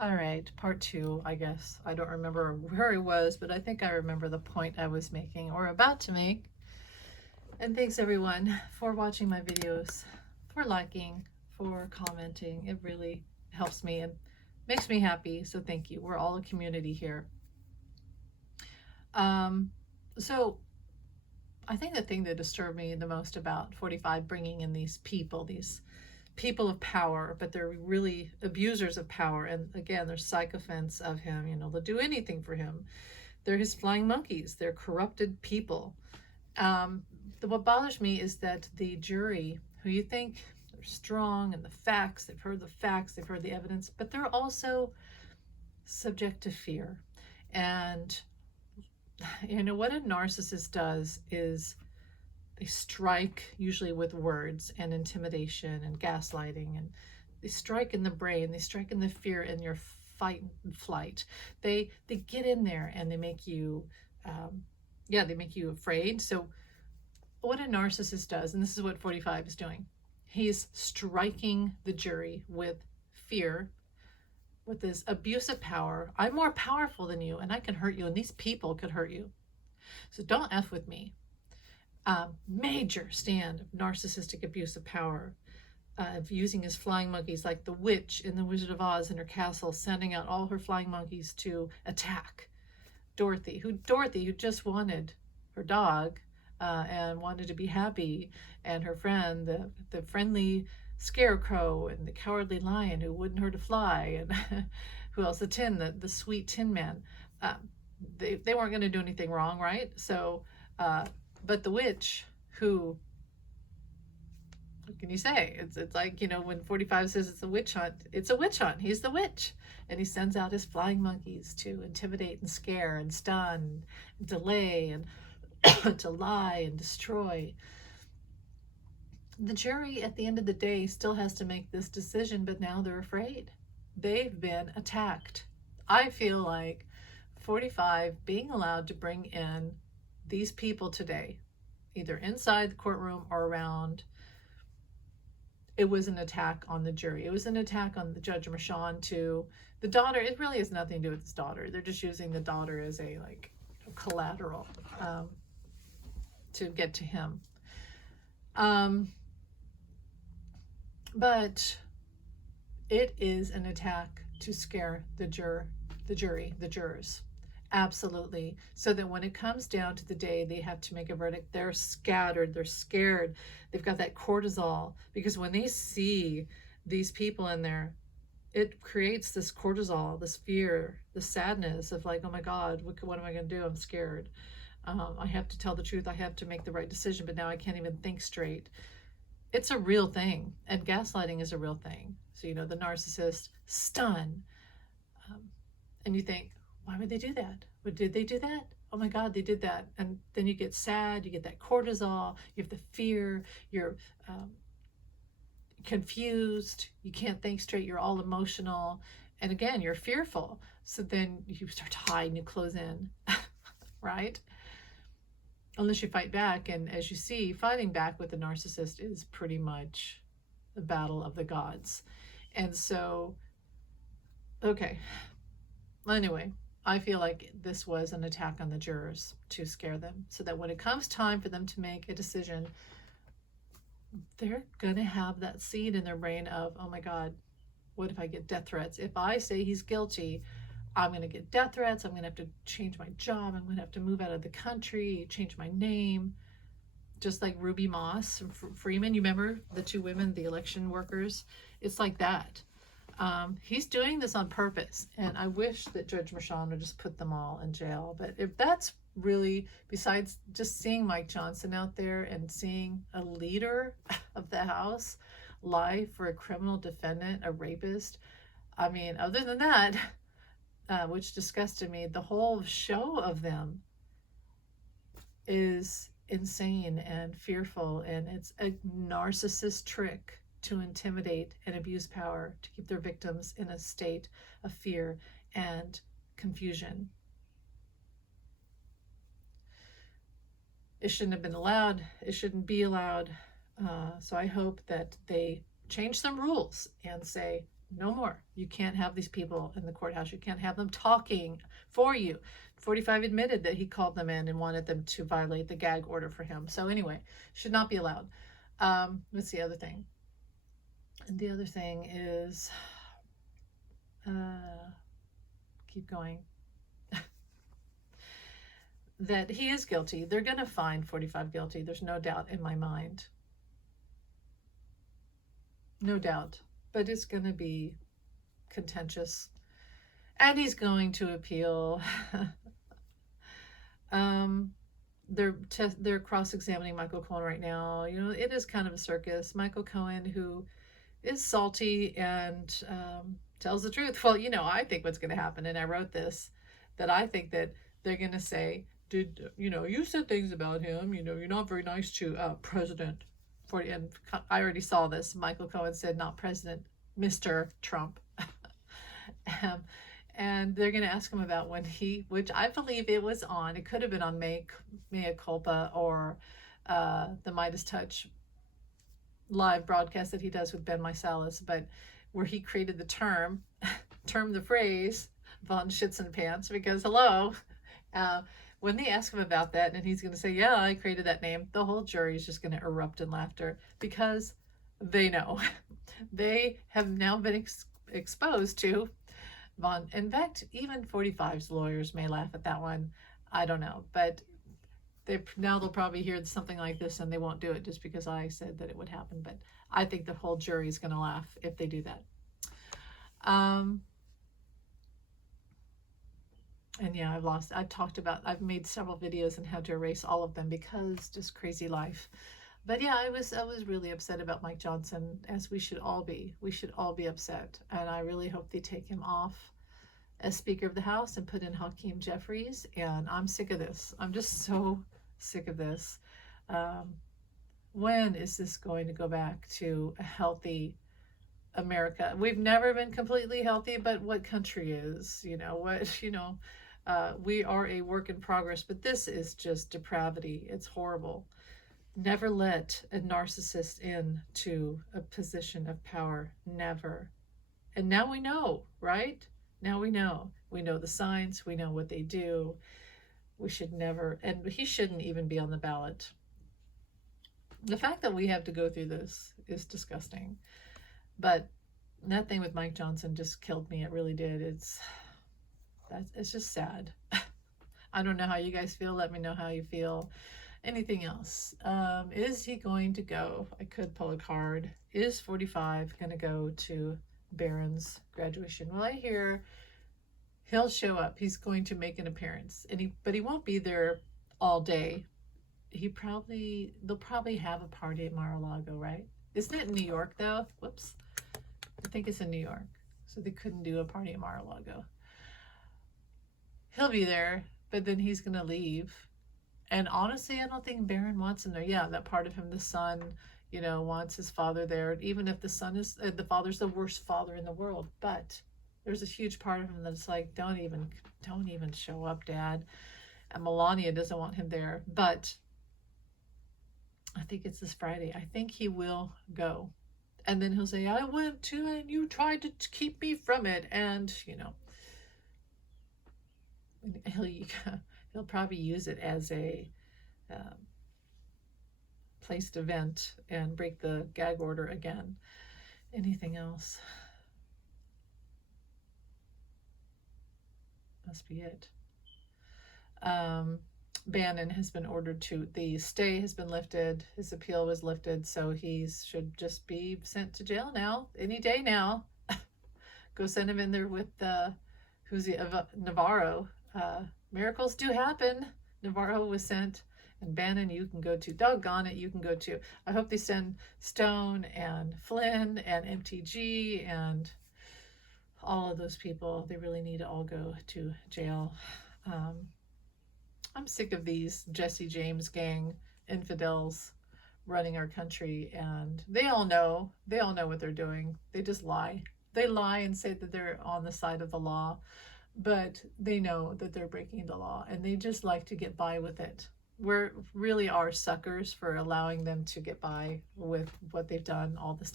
All right, part two, I guess. I don't remember where I was, but I think I remember the point I was making or about to make. And thanks everyone for watching my videos, for liking, for commenting. It really helps me and makes me happy. So thank you. We're all a community here. So I think the thing that disturbed me the most about 45 bringing in these people of power, but they're really abusers of power. And again, they're sycophants of him. You know, they'll do anything for him. They're his flying monkeys. They're corrupted people. What bothers me is that the jury, who you think they're strong and the facts, they've heard the evidence, but they're also subject to fear. And you know what a narcissist does is they strike usually with words and intimidation and gaslighting, and they strike in the brain, they strike in the fear in your fight and flight. They get in there and they make you they make you afraid. So what a narcissist does, and this is what 45 is doing, he's striking the jury with fear, with this abuse of power. I'm more powerful than you and I can hurt you, and these people could hurt you, so don't F with me. Major stand of narcissistic abuse of power, of using his flying monkeys, like the witch in the Wizard of Oz in her castle, sending out all her flying monkeys to attack Dorothy, who just wanted her dog and wanted to be happy, and her friend, the friendly scarecrow, and the cowardly lion who wouldn't hurt a fly, and who else? The sweet Tin Man. They weren't going to do anything wrong, right? So but the witch, who, what can you say? It's like, you know, when 45 says it's a witch hunt, it's a witch hunt. He's the witch. And he sends out his flying monkeys to intimidate and scare and stun, and delay, and to lie and destroy. The jury, at the end of the day, still has to make this decision, but now they're afraid. They've been attacked. I feel like 45 being allowed to bring in these people today, either inside the courtroom or around, it was an attack on the jury. It was an attack on the Judge Merchan too. The daughter, it really has nothing to do with his daughter. They're just using the daughter as a collateral to get to him. But it is an attack to scare the jurors. Absolutely. So that when it comes down to the day they have to make a verdict, they're scattered, they're scared, they've got that cortisol, because when they see these people in there, it creates this cortisol, this fear, the sadness of like, oh my God, what am I going to do? I'm scared. I have to tell the truth. I have to make the right decision, but now I can't even think straight. It's a real thing, and gaslighting is a real thing. So, you know, the narcissist stun, and you think, why would they do that? But did they do that? Oh my God, they did that. And then you get sad, you get that cortisol, you have the fear, you're confused, you can't think straight, you're all emotional. And again, you're fearful. So then you start to hide and you close in, right? Unless you fight back. And as you see, fighting back with the narcissist is pretty much the battle of the gods. And so, okay. Well, anyway, I feel like this was an attack on the jurors to scare them, so that when it comes time for them to make a decision, they're going to have that seed in their brain of, oh my God, what if I get death threats? If I say he's guilty, I'm going to get death threats. I'm going to have to change my job. I'm going to have to move out of the country, change my name. Just like Ruby Moss and Freeman, you remember the two women, the election workers? It's like that. He's doing this on purpose, and I wish that Judge Merchan would just put them all in jail. But if that's really, besides just seeing Mike Johnson out there and seeing a leader of the House lie for a criminal defendant, a rapist, I mean, other than that, which disgusted me, the whole show of them is insane and fearful, and it's a narcissist trick to intimidate and abuse power to keep their victims in a state of fear and confusion. It shouldn't have been allowed. It shouldn't be allowed. So I hope that they change some rules and say, No more. You can't have these people in the courthouse. You can't have them talking for you. 45 admitted that he called them in and wanted them to violate the gag order for him. So anyway, should not be allowed. What's the other thing? And the other thing is, keep going, that he is guilty. They're going to find 45 guilty. There's no doubt in my mind. No doubt. But it's going to be contentious. And he's going to appeal. They're cross-examining Michael Cohen right now. You know, it is kind of a circus. Michael Cohen, who is salty and tells the truth. Well, you know, I think what's going to happen, and I wrote this, that I think that they're going to say, you said things about him, you're not very nice to President. And I already saw this. Michael Cohen said, not President, Mr. Trump. And they're going to ask him about when which I believe it was on, it could have been on Mea Culpa or the Midas Touch live broadcast that he does with Ben Meiselas, but where he created the the phrase, von Schützenpants, because hello, when they ask him about that and he's going to say, yeah, I created that name, the whole jury is just going to erupt in laughter because they know. They have now been exposed to von. In fact, even 45's lawyers may laugh at that one. I don't know, but they'll probably hear something like this and they won't do it just because I said that it would happen. But I think the whole jury is going to laugh if they do that. And yeah, I've made several videos on how to erase all of them because just crazy life. But yeah, I was really upset about Mike Johnson, as we should all be. We should all be upset. And I really hope they take him off as Speaker of the House and put in Hakeem Jeffries. And I'm sick of this. I'm just so sick of this. When is this going to go back to a healthy America? We've never been completely healthy, but what country is? We are a work in progress, but this is just depravity. It's horrible. Never let a narcissist into a position of power. Never. And now we know, right? Now we know. We know the signs. We know what they do. We should never, and he shouldn't even be on the ballot. The fact that we have to go through this is disgusting. But that thing with Mike Johnson just killed me. It really did. It's just sad. I don't know how you guys feel. Let me know how you feel. Anything else? Is he going to go? I could pull a card. Is 45 going to go to Barron's graduation? Well, I hear he'll show up. He's going to make an appearance, but he won't be there all day. They'll probably have a party at Mar-a-Lago, right? Isn't it in New York though? Whoops. I think it's in New York. So they couldn't do a party at Mar-a-Lago. He'll be there, but then he's going to leave. And honestly, I don't think Barron wants him there. Yeah, that part of him, the son, wants his father there. Even if the father's the worst father in the world. But there's a huge part of him that's like, don't even show up, Dad. And Melania doesn't want him there. But I think it's this Friday. I think he will go. And then he'll say, I went to and you tried to keep me from it. And, he'll probably use it as a place to vent and break the gag order again. Anything else? Must be it. Bannon has been ordered the stay has been lifted. His appeal was lifted, so he should just be sent to jail now, any day now. Go send him in there with Navarro. Miracles do happen. Navarro was sent, and Bannon you can go to. Doggone it, you can go to. I hope they send Stone and Flynn and MTG and all of those people. They really need to all go to jail. I'm sick of these Jesse James gang infidels running our country, and they all know what they're doing. They just lie. They lie and say that they're on the side of the law, but they know that they're breaking the law, and they just like to get by with it. We really are suckers for allowing them to get by with what they've done all this